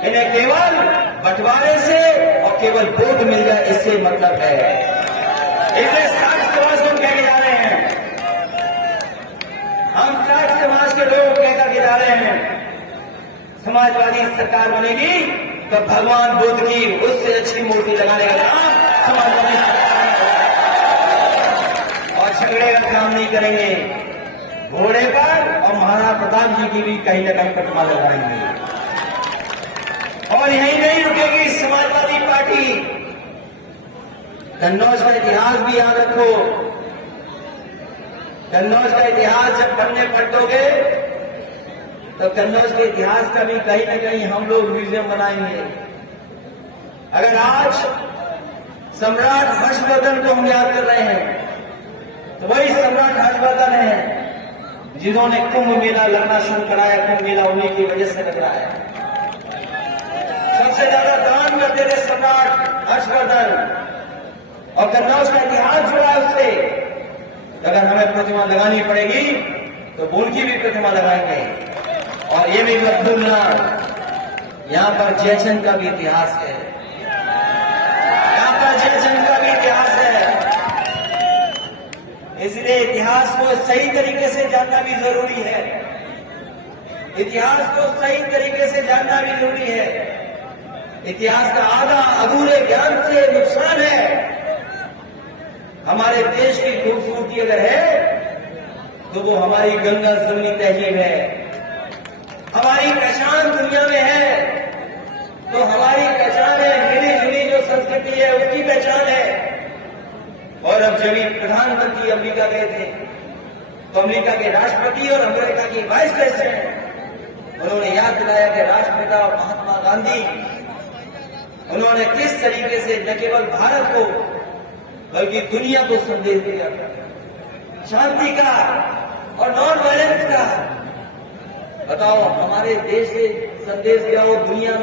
इन्हें केवल बंटवारे से और केवल वोट मिल जाए इससे मतलब है। इन्हें साठ समाज को कह के जा रहे हैं, हम साठ समाज के लोग कह के जा रहे हैं समाजवादी सरकार बनेगी तो भगवान बुद्ध की उससे अच्छी मूर्ति लगाने का काम समाजवादी सरकार और झगड़े का काम नहीं करेंगे। घोड़े पर और महाराणा प्रताप जी की भी कहीं न कहीं प्रतिमा लगाएंगे। और यही नहीं रुकेगी समाजवादी पार्टी। कन्नौज का इतिहास भी याद रखो। कन्नौज का इतिहास जब पन्ने पलटोगे तो कन्नौज के इतिहास का भी कहीं न कहीं हम लोग म्यूजियम बनाएंगे। अगर आज सम्राट हर्षवर्धन को हम याद कर रहे हैं तो वही सम्राट हर्षवर्धन है जिन्होंने कुंभ मेला लगना शुरू कराया। कुंभ मेला उन्हीं की वजह से लग रहा है। सबसे ज्यादा दान करते थे सम्राट हर्षवर्धन और कन्नौज का इतिहास जुड़ा उससे। अगर हमें प्रतिमा लगानी पड़ेगी तो उनकी भी प्रतिमा लगाएंगे। और ये भी मत भूलना, यहां पर जयचंद का भी इतिहास है। यहां पर जयचंद का भी इतिहास है। इसलिए इतिहास को सही तरीके से जानना भी जरूरी है। इतिहास को सही तरीके से जानना भी जरूरी है। इतिहास का आधा अधूरे ज्ञान से नुकसान है। हमारे देश की खूबसूरती अगर है तो वो हमारी गंगा जमुनी तहजीब है। हमारी पहचान दुनिया में है तो हमारी पहचान है, मिली जुली जो संस्कृति है उसकी पहचान है। और अब जब प्रधानमंत्री अमेरिका गए थे तो अमेरिका के राष्ट्रपति और अमेरिका की वाइस प्रेसिडेंट उन्होंने याद दिलाया कि राष्ट्रपिता महात्मा गांधी उन्होंने किस तरीके से न केवल भारत को बल्कि दुनिया को संदेश दिया शांति का और नॉन वायलेंस का। बताओ, हमारे देश से संदेश गया हो दुनिया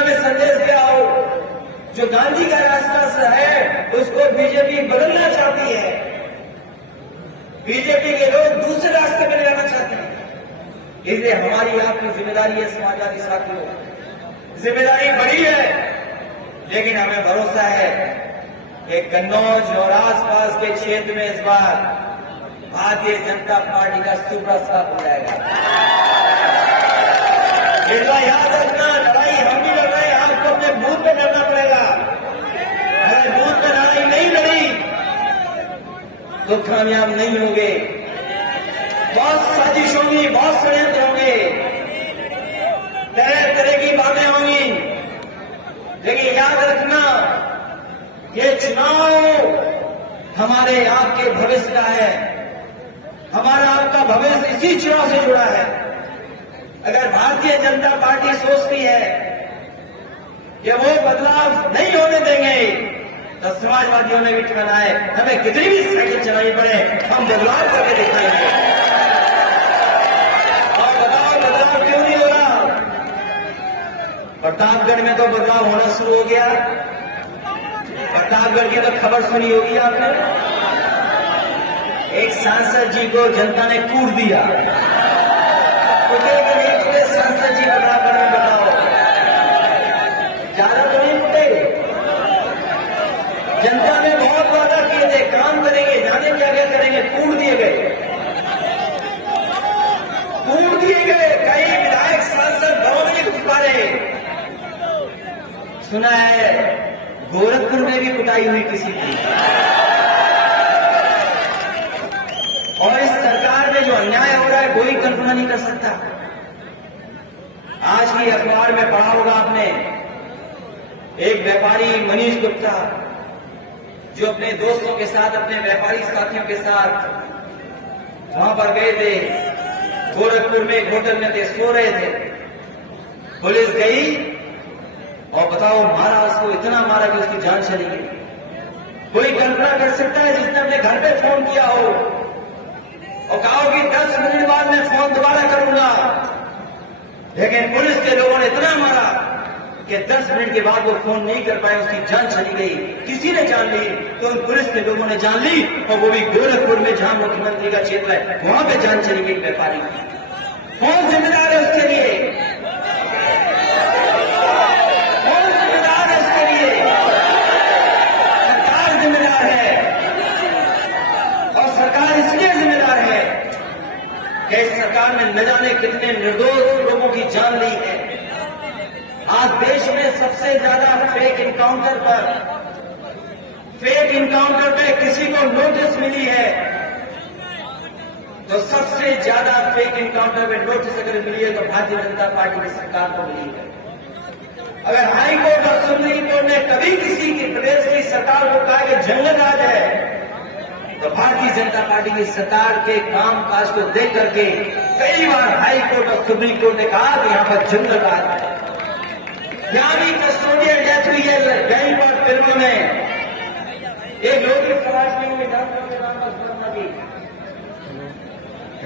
में संदेश गया हो। जो गांधी का रास्ता है उसको बीजेपी बदलना चाहती है। बीजेपी के लोग दूसरे रास्ते पर जाना चाहते हैं। इसलिए हमारी आपकी जिम्मेदारी है समाजवादी साथियों, जिम्मेदारी बड़ी है। लेकिन हमें भरोसा है कि कन्नौज और आसपास के क्षेत्र में इस बार भारतीय जनता पार्टी का सुपड़ा साफ हो जाएगा। इस बार याद रखना, लड़ाई हम भी लड़ रहे हैं, आपको अपने बूथ पे लड़ना पड़ेगा। अगर बूथ पे लड़ाई नहीं लड़ी तो कामयाब नहीं होंगे। बहुत साजिश होंगी, बहुत षड्यंत्र होंगे, तरह तरह की बातें होंगी। लेकिन याद रखना, ये चुनाव हमारे आपके भविष्य का है। हमारा आपका भविष्य इसी चुनाव से जुड़ा है। अगर भारतीय जनता पार्टी सोचती है कि वो बदलाव नहीं होने देंगे तो समाजवादियों ने भी ठिकाना है, हमें कितनी भी साइकिल चलानी पड़े हम बदलाव करके दिखाएंगे। और बदलाव क्यों नहीं हो रहा? प्रतापगढ़ में तो बदलाव होना शुरू हो गया। प्रतापगढ़ की तो खबर सुनी होगी आपने। एक सांसद जी को जनता ने कूट दिया। कुटे कि नहीं कुटे सांसद जी प्रतापगढ़ में? बताओ, ज्यादा तो नहीं कुटे। जनता ने बहुत वादा किए थे, काम करेंगे, जाने क्या क्या करेंगे, कूट दिए गए। कई विधायक सांसद घरों में नहीं घुस पा रहे। सुना है गोरखपुर में भी कुटाई हुई किसी की। और इस सरकार में जो अन्याय हो रहा है कोई कल्पना नहीं कर सकता। आज की अखबार में पढ़ा होगा आपने, एक व्यापारी मनीष गुप्ता जो अपने दोस्तों के साथ, अपने व्यापारी साथियों के साथ वहां पर गए थे, गोरखपुर में एक होटल में थे, सो रहे थे। पुलिस गई और बताओ मारा उसको, इतना मारा कि उसकी जान चली गई। कोई कल्पना कर सकता है जिसने अपने घर पे फोन किया हो और कहा कि 10 मिनट बाद मैं फोन दोबारा करूंगा, लेकिन पुलिस के लोगों ने इतना मारा कि 10 मिनट के बाद वो फोन नहीं कर पाए, उसकी जान चली गई। किसी ने जान ली तो उन पुलिस के लोगों ने जान ली, और वो भी गोरखपुर में जहां मुख्यमंत्री का क्षेत्र है वहां पे जान चली गई व्यापारी। कौन जिम्मेदार है उसके लिए? कौन जिम्मेदार है उसके लिए? सरकार जिम्मेदार है, और सरकार इसलिए जिम्मेदार है कि इस सरकार ने न जाने कितने निर्दोष लोगों की जान ली है। आज देश में सबसे ज्यादा फेक इनकाउंटर पे किसी को नोटिस मिली है, तो सबसे ज्यादा फेक इनकाउंटर में नोटिस अगर मिली है तो भारतीय जनता पार्टी की सरकार को मिली है। अगर हाई कोर्ट और सुप्रीम कोर्ट ने कभी किसी की प्रदेश की सरकार को कहा कि जंगल राज है, तो भारतीय जनता पार्टी की सरकार के काम काज को देख करके कई बार हाई कोर्ट और सुप्रीम कोर्ट ने कहा कि यहां पर जंगल राज है। यहां भी कस्टोडियल डेथ हुई है कहीं पर फिल्मों में। एक लोगी समाज के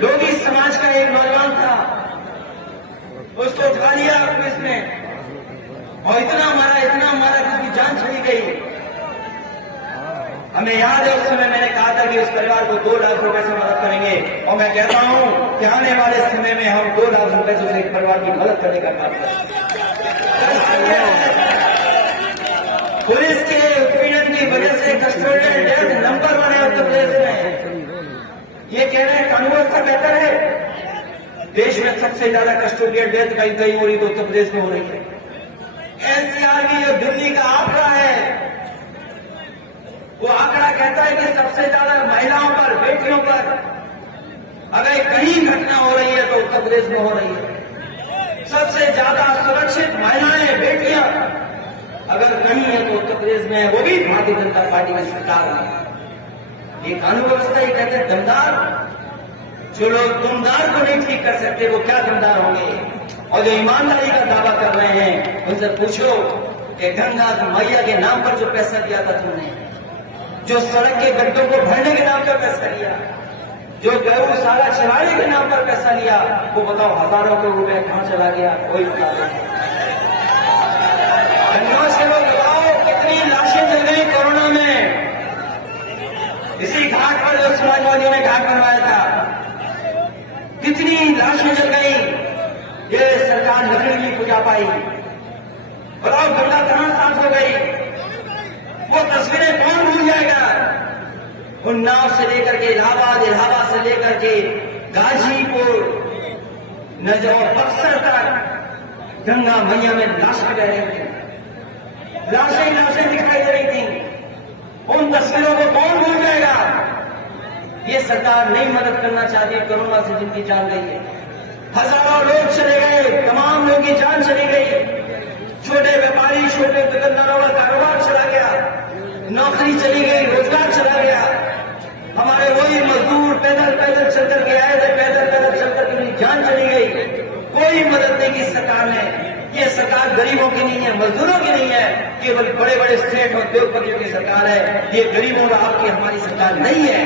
लोगी समाज का एक नौजवान था, उसको उठा लिया पुलिस ने और इतना मारा कि उसकी जान चली गई। हमें याद है उस समय मैंने कहा था कि उस परिवार को 2 लाख रुपए से मदद करेंगे, और मैं कहता हूं कि आने वाले समय में हम 2 लाख रुपए से एक परिवार की मदद करने का काम करेंगे। पुलिस के उत्पीड़न की वजह से कस्टोडियल डेथ नंबर 1 है उत्तर प्रदेश में। ये कह रहे हैं कानून व्यवस्था बेहतर है। देश में सबसे ज्यादा कस्टोडियल डेथ कहीं हो रही तो उत्तर प्रदेश में हो रही है। एनसीआर की जो दिल्ली का आंकड़ा है, वो आंकड़ा कहता है कि सबसे ज्यादा महिलाओं पर, बेटियों पर अगर कहीं घटना हो रही है तो उत्तर प्रदेश में हो रही है। सबसे ज्यादा सुरक्षित महिलाएं, बेटियां अगर कहीं है तो उत्तर प्रदेश में है, वो भी भारतीय जनता पार्टी की सरकार है। ये कानून व्यवस्था ये कहते हैं दमदार। जो लोग दमदार को नहीं ठीक कर सकते वो क्या दमदार होंगे? और जो ईमानदारी का दावा कर रहे हैं उनसे पूछो कि गंगा मैया के नाम पर जो पैसा दिया था तुमने, जो सड़क के गड्ढों को भरने के नाम पर पैसा लिया, जो गौशाला चलाने के नाम पर पैसा लिया, वो बताओ हजारों करोड़ रुपए कहां चला गया? कोई बता दो। के लोग बताओ कितनी लाशें जल गई कोरोना में। इसी घाट पर जो समाजवादियों ने घाट बनवाया था, कितनी लाशें जल गई। ये सरकार लकड़ी नहीं पुजा पाई। बताओ गंगा कहां साफ हो गई? वो तस्वीरें कौन भूल जाएगा? उन्नाव से लेकर के इलाहाबाद, इलाहाबाद से लेकर के गाजीपुर, नजर बक्सर तक गंगा मैया में लाशें बह रही थी, लाशें दिखाई दे रही थी। उन तस्वीरों को कौन भूल जाएगा? ये सरकार नहीं मदद करना चाहती। कोरोना से जिनकी जान गई है, हजारों लोग चले गए, तमाम लोगों की जान चली गई। छोटे व्यापारी, छोटे दुकानदारों का कारोबार चला गया, नौकरी चली गई, रोजगार चला गया। हमारे वही मजदूर पैदल चल करके आए थे, पैदल चल करके उनकी जान चली गई। कोई मदद नहीं की सरकार ने। ये सरकार गरीबों की नहीं है, मजदूरों की नहीं है, केवल बड़े बड़े सेठ और उद्योगपतियों की सरकार है। ये गरीबों और आपकी हमारी सरकार नहीं है।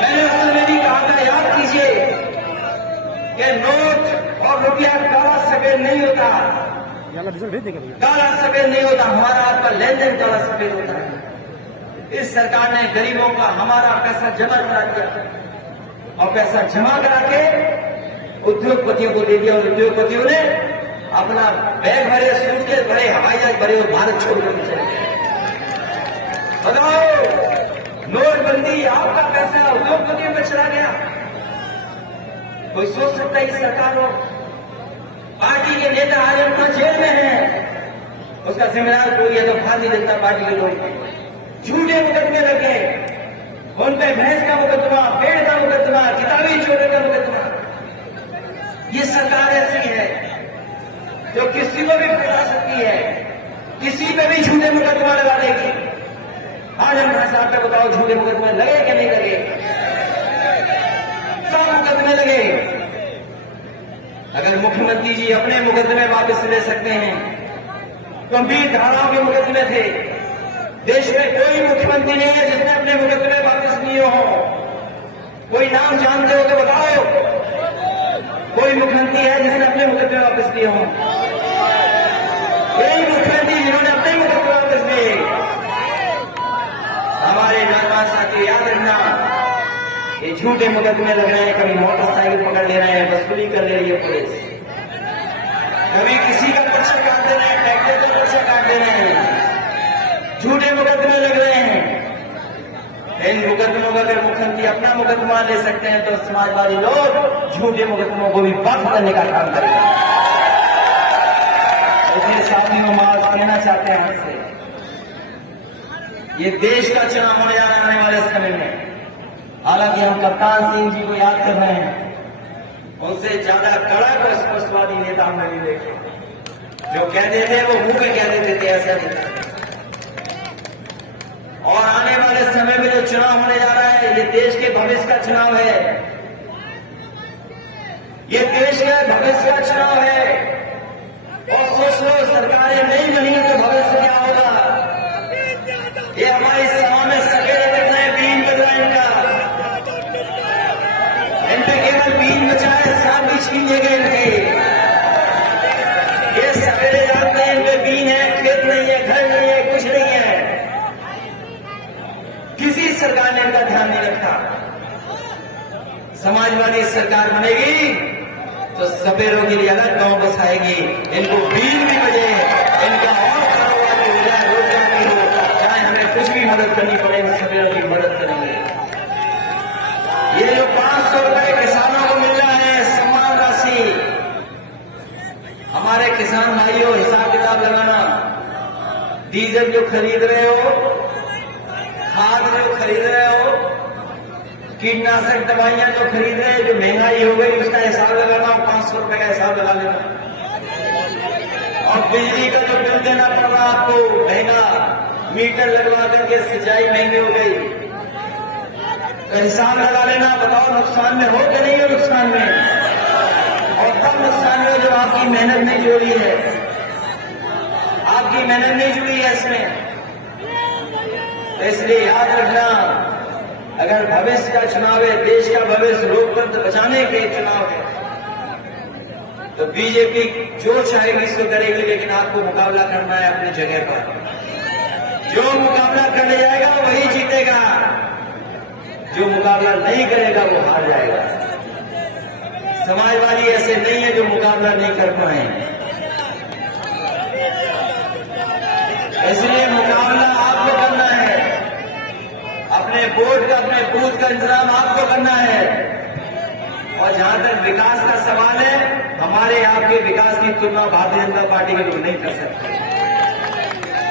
मैंने उस समय भी कहा था, याद कीजिए कि नोट और रुपया काला सफेद नहीं होता, काला सफेद नहीं होता, हमारा आपका लेन देन काला सफेद होता है। इस सरकार ने गरीबों का हमारा पैसा जमा करा दिया और पैसा जमा करा के उद्योगपतियों को दे दिया, और उद्योगपतियों ने अपना बैग भरे, सूटकेस भरे, हवाई जहाज भरे और भारत छोड़ कर चले। बताओ, नोटबंदी आपका पैसा उद्योगपतियों में चला गया। कोई सोच सकता है कि सरकार हो? पार्टी के नेता आज अपना जेल में है, उसका जिम्मेदार कोई है तो भारतीय जनता पार्टी के लोग हैं। झूठे मुकदमे लगे, उन पे भैंस का मुकदमा, पेड़ का मुकदमा, किताबी चोरी का मुकदमा। ये सरकार ऐसी है जो किसी को भी फंसा सकती है, किसी पे भी झूठे मुकदमा लगा देगी। आज हम साहब तक बताओ, झूठे मुकदमे लगे कि नहीं लगे? सब मुकदमे लगे। अगर मुख्यमंत्री जी अपने मुकदमे वापस ले सकते हैं, गंभीर धाराओं के मुकदमे थे, देश में कोई मुख्यमंत्री नहीं है जिसने अपने मुकदमे वापस लिए हो। कोई नाम जानते हो तो बताओ। कोई मुख्यमंत्री है जिसने अपने मुकदमे वापस लिए हों? कोई मुख्यमंत्री जिन्होंने अपने मुकदमे वापस लिए? हमारे नौजवान साथी याद रखना, ये झूठे मुकदमे लग रहे हैं, कभी मोटरसाइकिल पकड़ ले रहे हैं, वसूली कर ले रही है पुलिस, कभी किसी का पर्चा काट दे रहे हैं, ट्रैक्टर का पर्चा काट दे रहे हैं, झूठे मुकदमे लग रहे हैं। इन मुकदमों का अगर मुख्यमंत्री अपना मुकदमा ले सकते हैं तो समाजवादी लोग झूठे मुकदमों को भी बंद करने का काम करेंगे। इसलिए साथियों, हम आज कहना चाहते हैं हमसे, ये देश का चुनाव होने जा रहा है आने वाले समय में। हालांकि हम कप्तान सिंह जी को याद कर रहे हैं, उनसे ज्यादा कड़क और स्पष्टवादी नेता हमने भी देखे, जो कहते थे वो मुंह पे कह देते थे, ऐसा नहीं था। और आने वाले समय में जो चुनाव होने जा रहा है, ये देश के भविष्य का चुनाव है, ये देश के भविष्य का चुनाव है। और सोच लो, सरकारें नहीं बनी तो भविष्य क्या होगा? ये हमारी सभा में सवेरे दिख रहे हैं, बीन बज रहा है इनका, इन पे केवल बीन बचा है, सांप भी छीन लिए गए इनके। ये सवेरे जानते हैं इन पे बीन है, खेत नहीं है, घर नहीं है, कुछ नहीं है। किसी सरकार ने इनका ध्यान नहीं रखा। समाजवादी सरकार बनेगी तो सपेरों के लिए अलग गांव बसाएगी, इनको बीन भी बजे, इनका और कारोबार हो जाए, रोजगार भी हो, चाहे हमें कुछ भी मदद करनी पड़े, सपेरों की मदद करेंगे। ये जो 500 रुपए किसानों को मिल रहा है सम्मान राशि, हमारे किसान भाइयों हिसाब किताब लगाना, डीजल जो खरीद रहे हो, खाद जो खरीद रहे हो, कीटनाशक दवाइयां जो खरीद रहे हैं, जो महंगाई हो गई उसका हिसाब लगाना, 500 रुपए का हिसाब लगा लेना। और बिजली का जो बिल देना पड़ रहा आपको महंगा, मीटर लगवा करके सिंचाई महंगी हो गई, तो हिसाब लगा लेना, बताओ नुकसान में हो कि नहीं हो नुकसान में? और तब नुकसान में जब आपकी मेहनत नहीं जुड़ी है, आपकी मेहनत नहीं जुड़ी है इसमें। तो इसलिए याद रखना, अगर भविष्य का चुनाव है, देश का भविष्य लोकतंत्र बचाने के चुनाव है, तो बीजेपी जो चाहेगी इसको करेगी, लेकिन आपको मुकाबला करना है अपनी जगह पर। जो मुकाबला करने जाएगा वही जीतेगा, जो मुकाबला नहीं करेगा वो हार जाएगा। समाजवादी ऐसे नहीं है जो मुकाबला नहीं कर पाए, इसलिए मुकाबला आपको करना है, अपने वोट का, अपने बूथ का इंतजाम आपको करना है। और जहां तक विकास का सवाल है, हमारे आपके विकास की तुलना भारतीय जनता पार्टी के लोग नहीं कर सकते,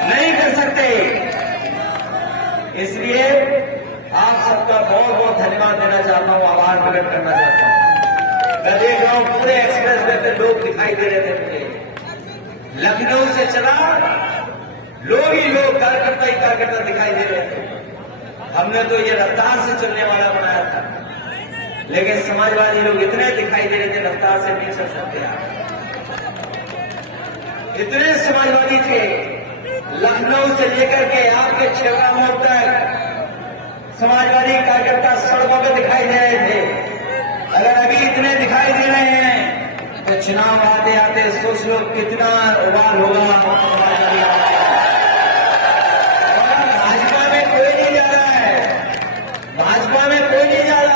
नहीं कर सकते। इसलिए आप सबका बहुत बहुत धन्यवाद देना चाहता हूं, आभार प्रकट करना चाहता हूं। मैं देख रहा हूं पूरे एक्सप्रेस वे पे लोग दिखाई दे रहे थे मुझे, लखनऊ से चला लोग ही लोग, कार्यकर्ता ही कार्यकर्ता दिखाई दे रहे थे। हमने तो ये रफ्तार से चलने वाला बनाया था, लेकिन समाजवादी लोग इतने दिखाई दे रहे थे, रफ्तार से नहीं चल सकते आप। इतने समाजवादी थे, लखनऊ से लेकर के आपके छेवड़ा मोड़ तक समाजवादी कार्यकर्ता सड़कों पर दिखाई दे रहे थे। अगर अभी इतने दिखाई दे रहे हैं तो चुनाव आते आते सोच लो कितना उबाल होगा समाजवादी।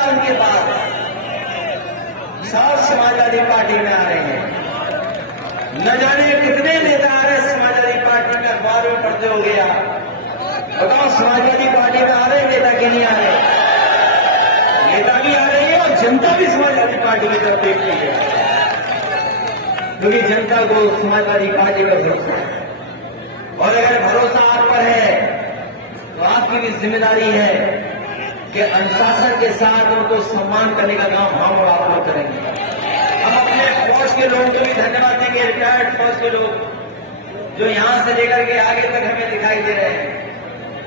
उनके पास सब समाजवादी पार्टी में आ रहे हैं, न जाने कितने नेता आ रहे समाजवादी पार्टी में, अखबार में पढ़ते हो गया। बताओ समाजवादी पार्टी में आ रहे नेता क्यों नहीं आ रहे? नेता भी आ रही है और जनता भी समाजवादी पार्टी की तरफ देखती है, क्योंकि जनता को समाजवादी पार्टी पर भरोसा है। और अगर भरोसा आप पर है तो आपकी भी जिम्मेदारी है कि अनुशासन के साथ उनको सम्मान करने का काम हम और आप लोग करेंगे। हम अपने फौज के लोगों को भी धन्यवाद देंगे, रिटायर्ड फौज के लोग जो यहां से लेकर के आगे तक हमें दिखाई दे रहे हैं।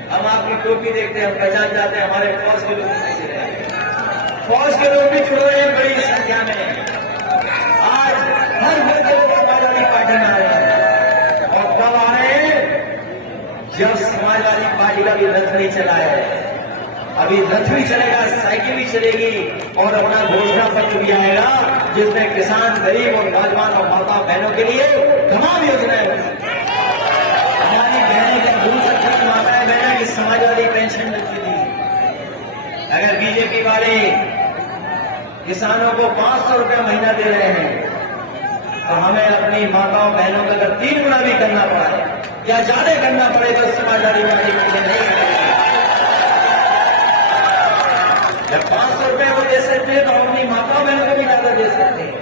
हम आपकी टोपी देखते हैं, हम पहचान जाते हैं, हमारे फौज के लोग दिखाई दे रहे हैं। फौज के लोग भी जुड़ रहे हैं बड़ी संख्या में। आज हर घर के लोग समाजवादी पार्टी में आ रहे हैं, और कब आ रहे हैं? जब समाजवादी पार्टी का भी रथ नहीं चला है, अभी रथ भी चलेगा, साइकिल भी चलेगी और अपना घोषणा पत्र भी आएगा जिसमें किसान, गरीब और नौजवान और माता बहनों के लिए तमाम योजनाएं हमारी बहनें क्या भूल सकती थी, माताएं बहनें की समाजवादी पेंशन मिलती थी। अगर बीजेपी वाले किसानों को 500 रुपया महीना दे रहे हैं तो हमें अपनी माताओं बहनों का अगर 3 गुना भी करना पड़ा या ज्यादा करना पड़े तो समाजवादी पार्टी मुझे नहीं करेगी। जब 500 रुपए वो दे सकते हैं तो हम अपनी माताओं बहनों को भी ज्यादा दे सकते हैं।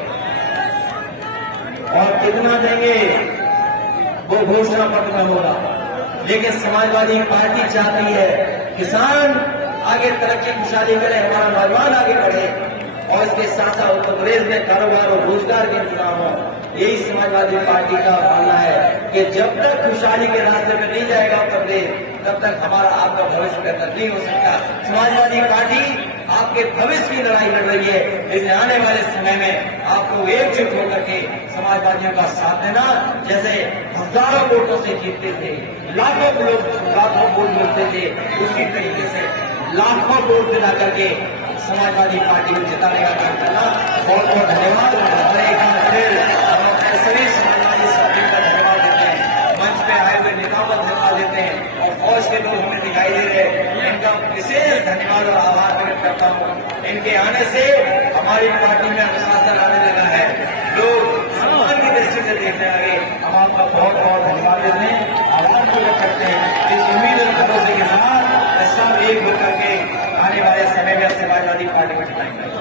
और कितना देंगे वो घोषणा पत्र में होगा, लेकिन समाजवादी पार्टी चाहती है किसान आगे तरक्की खुशहाली करे, हमारा नौजवान आगे बढ़े और इसके साथ साथ उत्तर प्रदेश में कारोबार और रोजगार के इंतजाम हो। यही समाजवादी पार्टी का मानना है कि जब तक खुशहाली के रास्ते में नहीं जाएगा उत्तर प्रदेश, तब तक हमारा आपका भविष्य बेहतर नहीं हो सकता। समाजवादी पार्टी आपके भविष्य की लड़ाई लड़ रही है, इसलिए आने वाले समय में आपको एकजुट होकर के समाजवादियों का साथ देना। जैसे हजारों वोटों से जीतते थे, लाखों वोट मिलते थे, उसी तरीके से लाखों वोट दिला करके समाजवादी पार्टी को जिताने का काम करना। बहुत बहुत धन्यवाद। और एक बार फिर सभी समाजवादी साथियों का धन्यवाद देते हैं, मंच पे आए हुए नेताओं का धन्यवाद देते हैं और फौज के लोग हमें दिखाई दे रहे हैं, इनका विशेष धन्यवाद और आभार प्रकट करता हूँ। इनके आने से हमारी पार्टी में अनुशासन आने लगा है, लोग सम्मान की दृष्टि से देखने लगे। हम आपका बहुत बहुत धन्यवाद देते हैं, आभार प्रकट करते हैं। इस उम्मीद और भरोसे के साथ सब एक होकर के आने वाले समय में समाजवादी पार्टी को जिताएंगे।